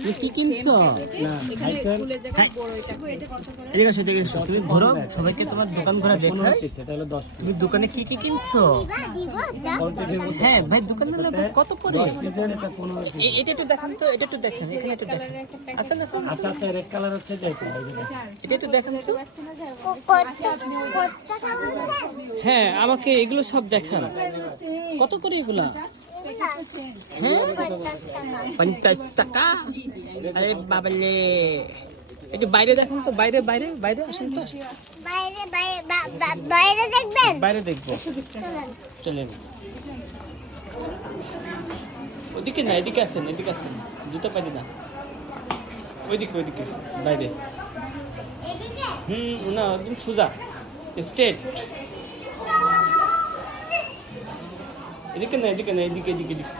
তুমি কি কিনছো? না এদিকে আসো, এদিকে আসো। তুমি ঘোরো, সবাইকে তোমার দোকান ঘোরা দেখায়। তুমি দোকানে কি কি কিনছো? হ্যাঁ ভাই, দোকানদার কত করে? এটা একটু দেখান তো, এটা একটু দেখান, এখানে একটু দেখান। আচ্ছা আচ্ছা, রেড কালার হচ্ছে যে এটা একটু দেখান তো। হ্যাঁ, আমাকে এগুলো সব দেখান। কত করে এগুলা? হ্যাঁ, 50 টাকা। আরে বাবালে, একটু বাইরে দেখেন তো, বাইরে বাইরে বাইরে আসেন তো। বাইরে দেখবেন? বাইরে দেখবো, চলেন। ওইদিকে না, এদিকে আসেন, এদিকে আসেন। জুতো পারি না, ওইদিকে ওইদিকে বাইরে। না, একদম সোজা স্ট্রেট। এদিকে না, এদিকে না, এদিকে এদিকে এদিকে।